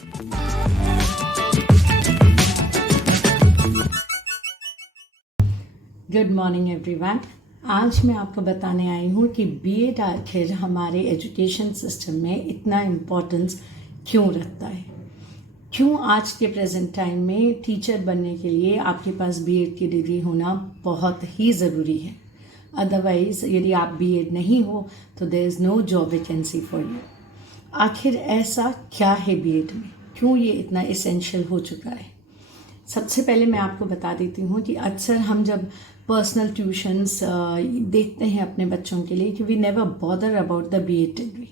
Good morning everyone. आज मैं आपको बताने आई हूँ कि बीएड आखिर हमारे एजुकेशन सिस्टम में इतना इम्पोर्टेंस क्यों रखता है। क्यों आज के प्रेजेंट टाइम में टीचर बनने के लिए आपके पास बीएड की डिग्री होना बहुत ही ज़रूरी है। अदरवाइज यदि आप बीएड नहीं हो तो there is no job vacancy for you. आखिर ऐसा क्या है बीएड में, क्यों ये इतना एसेंशियल हो चुका है। सबसे पहले मैं आपको बता देती हूँ कि अक्सर हम जब पर्सनल ट्यूशन्स देखते हैं अपने बच्चों के लिए कि we never bother about the BEd degree.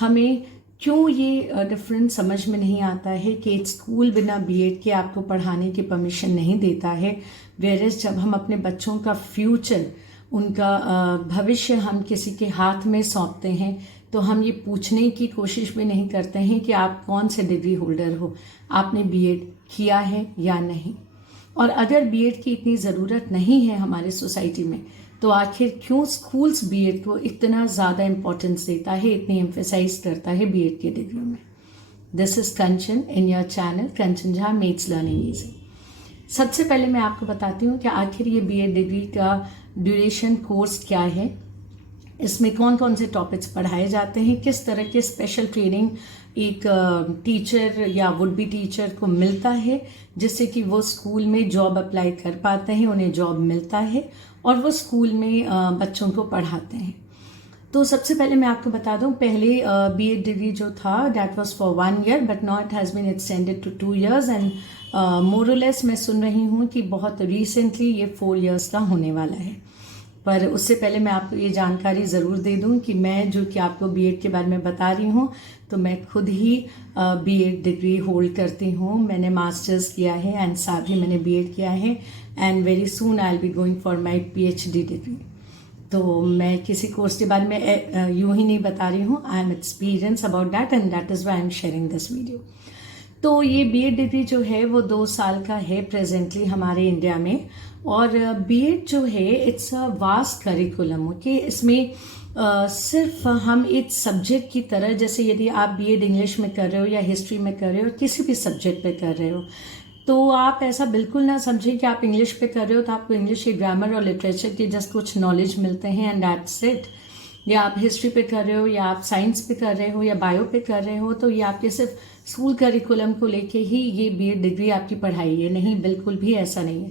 हमें क्यों ये डिफरेंस समझ में नहीं आता है कि एक स्कूल बिना बीएड के आपको पढ़ाने की परमिशन नहीं देता है, वेयरएज जब हम अपने बच्चों का फ्यूचर, उनका भविष्य हम किसी के हाथ में सौंपते हैं तो हम ये पूछने की कोशिश भी नहीं करते हैं कि आप कौन से डिग्री होल्डर हो, आपने बीएड किया है या नहीं। और अगर बीएड की इतनी ज़रूरत नहीं है हमारे सोसाइटी में तो आखिर क्यों स्कूल्स बीएड को इतना ज़्यादा इम्पोर्टेंस देता है, इतनी एम्फेसाइज करता है बीएड की डिग्री में। This is Kanchan in your channel Kanchan Jha makes learning easy. सबसे पहले मैं आपको बताती हूँ कि आखिर ये बीएड डिग्री का ड्यूरेशन कोर्स क्या है, इसमें कौन कौन से टॉपिक्स पढ़ाए जाते हैं, किस तरह के स्पेशल ट्रेनिंग एक टीचर या वुड बी टीचर को मिलता है जिससे कि वो स्कूल में जॉब अप्लाई कर पाते हैं, उन्हें जॉब मिलता है और वो स्कूल में बच्चों को पढ़ाते हैं। तो सबसे पहले मैं आपको बता दूं, पहले बीएड डिग्री जो था that was for 1 year but now it has been extended to 2 years and मोरलेस मैं सुन रही हूँ कि बहुत रिसेंटली ये 4 years का होने वाला है। पर उससे पहले मैं आपको ये जानकारी ज़रूर दे दूं कि मैं जो कि आपको बीएड के बारे में बता रही हूँ तो मैं खुद ही बीएड डिग्री होल्ड करती हूँ। मैंने मास्टर्स किया है एंड साथ ही मैंने बीएड किया है and very soon I will be going for my PhD degree. तो मैं किसी कोर्स के बारे में यूँ ही नहीं बता रही हूँ, I am experience about that and that is why I am sharing this video. तो ये बीएड डिग्री जो है वो 2 साल का है प्रेजेंटली हमारे इंडिया में। और बीएड जो है it's a vast curriculum. Okay, इसमें सिर्फ हम एक सब्जेक्ट की तरह, जैसे यदि आप बीएड इंग्लिश में कर रहे हो या हिस्ट्री में कर रहे हो, किसी भी सब्जेक्ट पे कर रहे हो, तो आप ऐसा बिल्कुल ना समझें कि आप इंग्लिश पे कर रहे हो तो आपको इंग्लिश के ग्रामर और लिटरेचर के जस्ट कुछ नॉलेज मिलते हैं एंड दैट्स इट। या आप हिस्ट्री पे कर रहे हो या आप साइंस पे कर रहे हो या बायो पे कर रहे हो तो ये आपके सिर्फ स्कूल करिकुलम को लेके ही ये बीएड डिग्री आपकी पढ़ाई है, नहीं, बिल्कुल भी ऐसा नहीं है।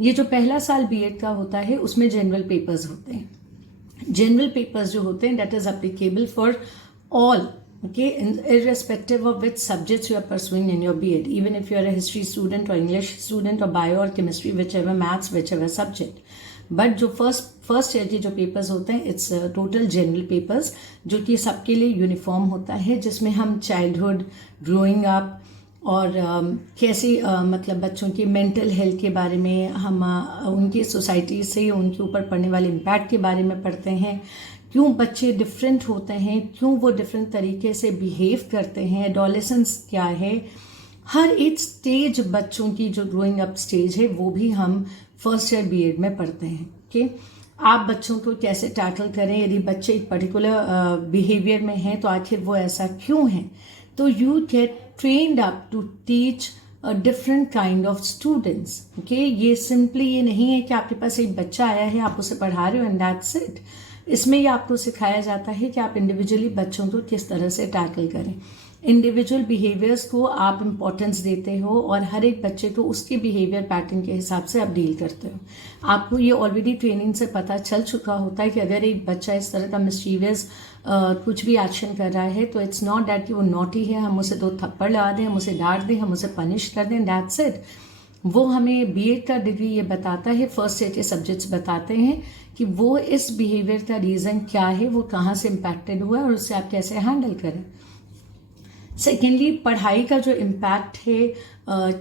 ये जो पहला साल बीएड का होता है उसमें जनरल पेपर्स होते हैं। जनरल पेपर्स जो होते हैं that is applicable for all, okay, irrespective of which subjects you are pursuing in your BEd, even if you are a history student or English student or bio or chemistry, whichever, maths, whichever subject. But जो first year के जो papers होते हैं it's total general papers जो कि सबके लिए uniform होता है, जिसमें हम चाइल्डहुड, ग्रोइंग अप और कैसे मतलब बच्चों की मेंटल हेल्थ के बारे में, हम उनकी सोसाइटी से उनके ऊपर पड़ने वाले इम्पैक्ट के बारे में पढ़ते हैं, क्यों बच्चे डिफरेंट होते हैं, क्यों वो डिफरेंट तरीके से बिहेव करते हैं, एडोलेसेंस क्या है, हर एक स्टेज बच्चों की जो ग्रोइंग अप स्टेज है वो भी हम फर्स्ट ईयर बीएड में पढ़ते हैं। ओके, आप बच्चों को कैसे टैकल करें, यदि बच्चे एक पर्टिकुलर बिहेवियर में हैं तो आखिर वो ऐसा क्यों है, तो you get trained up to teach a different kind of students. Okay, ये सिंपली ये नहीं है कि आपके पास एक बच्चा आया है, आप उसे पढ़ा रहे हो एंड दैट्स इट। इसमें ये आपको सिखाया जाता है कि आप इंडिविजुअली बच्चों को किस तरह से टैकल करें, इंडिविजुअल बिहेवियर्स को आप इम्पोर्टेंस देते हो और हर एक बच्चे को उसके बिहेवियर पैटर्न के हिसाब से आप डील करते हो। आपको ये ऑलरेडी ट्रेनिंग से पता चल चुका होता है कि अगर एक बच्चा इस तरह का मिस्चीवियस कुछ भी एक्शन कर रहा है तो इट्स नॉट दैट कि वो नॉटी है, हम उसे 2 थप्पड़ लगा दें, हम उसे डांट दें, हम उसे पनिश कर दें, दैट्स इट। वो हमें बीएड का डिग्री ये बताता है, फर्स्ट ईयर के सब्जेक्ट्स बताते हैं कि वो इस बिहेवियर का रीज़न क्या है, वो कहाँ से इम्पैक्टेड हुआ है और उससे आप कैसे हैंडल करें। सेकेंडली, पढ़ाई का जो इम्पैक्ट है,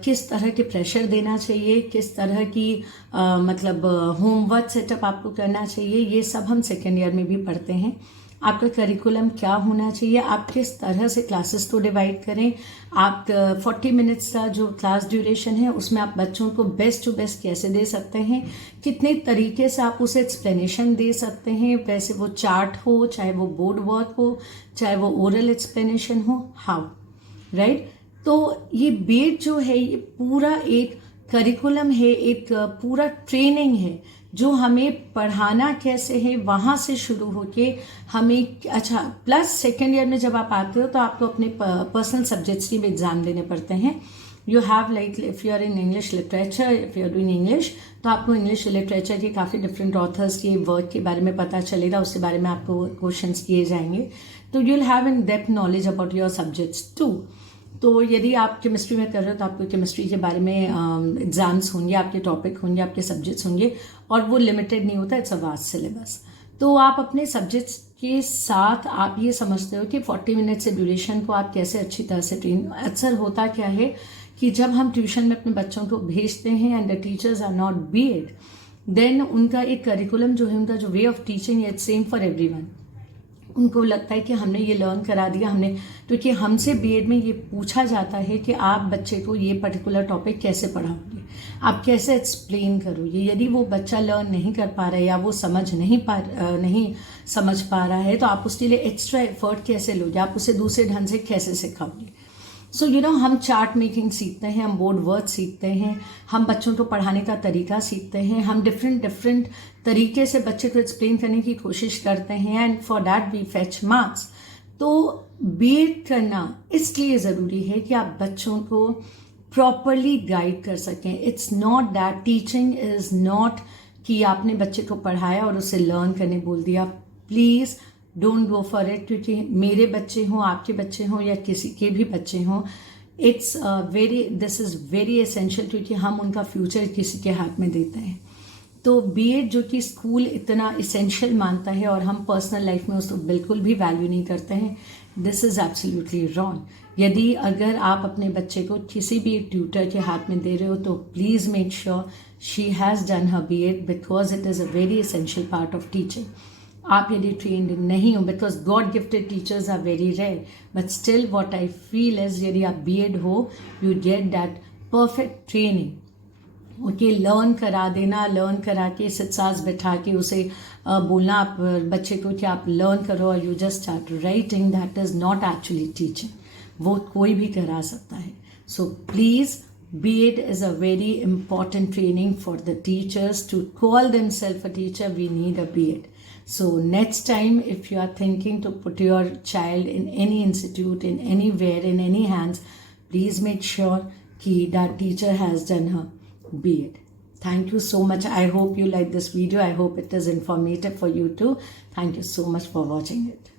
किस तरह के प्रेशर देना चाहिए, किस तरह की मतलब होमवर्क सेटअप आपको करना चाहिए, ये सब हम सेकेंड ईयर में भी पढ़ते हैं। आपका करिकुलम क्या होना चाहिए, आप किस तरह से क्लासेस को डिवाइड करें, आप 40 मिनट्स का जो क्लास ड्यूरेशन है उसमें आप बच्चों को बेस्ट टू बेस्ट कैसे दे सकते हैं, कितने तरीके से आप उसे एक्सप्लेनेशन दे सकते हैं, वैसे वो चार्ट हो, चाहे वो बोर्ड वर्क हो, चाहे वो ओरल एक्सप्लेनेशन हो, हाउ, राइट। तो ये बीएड जो है ये पूरा एक करिकुलम है, एक पूरा ट्रेनिंग है जो हमें पढ़ाना कैसे है वहाँ से शुरू होके हमें, अच्छा प्लस सेकेंड ईयर में जब आप आते हो तो आपको अपने पर्सनल सब्जेक्ट्स की भी एग्जाम देने पड़ते हैं. You have like if you are in English literature, if you are doing English, तो आपको इंग्लिश लिटरेचर के काफ़ी डिफरेंट ऑथर्स के वर्क के बारे में पता चलेगा, उसके बारे में आपको क्वेश्चंस किए जाएंगे. तो you will have in depth knowledge about your subjects too. तो यदि आप केमिस्ट्री में कर रहे हो तो आपको केमिस्ट्री के बारे में एग्जाम्स होंगे, आपके टॉपिक होंगे, आपके सब्जेक्ट्स होंगे, और वो लिमिटेड नहीं होता, इट्स अ वास्ट सिलेबस. तो आप अपने सब्जेक्ट्स के साथ आप ये समझते हो कि 40 मिनट से ड्यूरेशन को आप कैसे अच्छी तरह से ट्रेन. अक्सर होता क्या है कि जब हम ट्यूशन में अपने बच्चों को भेजते हैं and the teachers are not BEd, then उनका एक करिकुलम जो है, उनका जो वे ऑफ टीचिंग है, इट्स सेम फॉर एवरीवन. उनको लगता है कि हमने ये लर्न करा दिया, हमने, क्योंकि हमसे बीएड में ये पूछा जाता है कि आप बच्चे को ये पर्टिकुलर टॉपिक कैसे पढ़ाओगे, आप कैसे एक्सप्लेन करोगे. यदि वो बच्चा लर्न नहीं कर पा रहा है या वो नहीं समझ पा रहा है, तो आप उसके लिए एक्स्ट्रा एफर्ट कैसे लोगे, आप उसे दूसरे ढंग से कैसे सिखाओगे. सो हम चार्ट मेकिंग सीखते हैं, हम बोर्ड वर्क सीखते हैं, हम बच्चों को पढ़ाने का तरीका सीखते हैं, हम डिफरेंट तरीके से बच्चे को एक्सप्लेन करने की कोशिश करते हैं, and for that we fetch marks. तो बीएड करना इसलिए ज़रूरी है कि आप बच्चों को प्रॉपरली गाइड कर सकें. It's not that teaching is not कि आपने बच्चे को पढ़ाया और उसे लर्न करने बोल दिया. Please don't go for it, क्योंकि मेरे बच्चे हों, आपके बच्चे हों या किसी के भी बच्चे हों, दिस इज़ वेरी एसेंशियल, क्योंकि हम उनका फ्यूचर किसी के हाथ में देते हैं. तो बीएड जो कि स्कूल इतना इसेंशियल मानता है और हम पर्सनल लाइफ में उसको बिल्कुल भी वैल्यू नहीं करते हैं, दिस इज़ एब्सोल्युटली रॉन्ग. यदि अगर आप अपने बच्चे को किसी भी ट्यूटर के हाथ में दे रहे हो तो please make sure she has done her BEd, because it is a very essential part of teaching. आप यदि ट्रेंड नहीं हो, because god gifted teachers are very rare, but still what I feel is यदि आप BEd हो, you get that perfect training. Okay, learn करा देना, learn करा के सित्सास बैठा के उसे बोलना आप बच्चे को कि आप लर्न करो और you just start writing, that is not actually teaching. वो कोई भी करा सकता है. So please, BEd is a very important training for the teachers to call themselves a teacher. We need a BEd. So next time, if you are thinking to put your child in any institute, in anywhere, in any hands, please make sure that teacher has done her BEd. Thank you so much. I hope you like this video. I hope it is informative for you too. Thank you so much for watching it.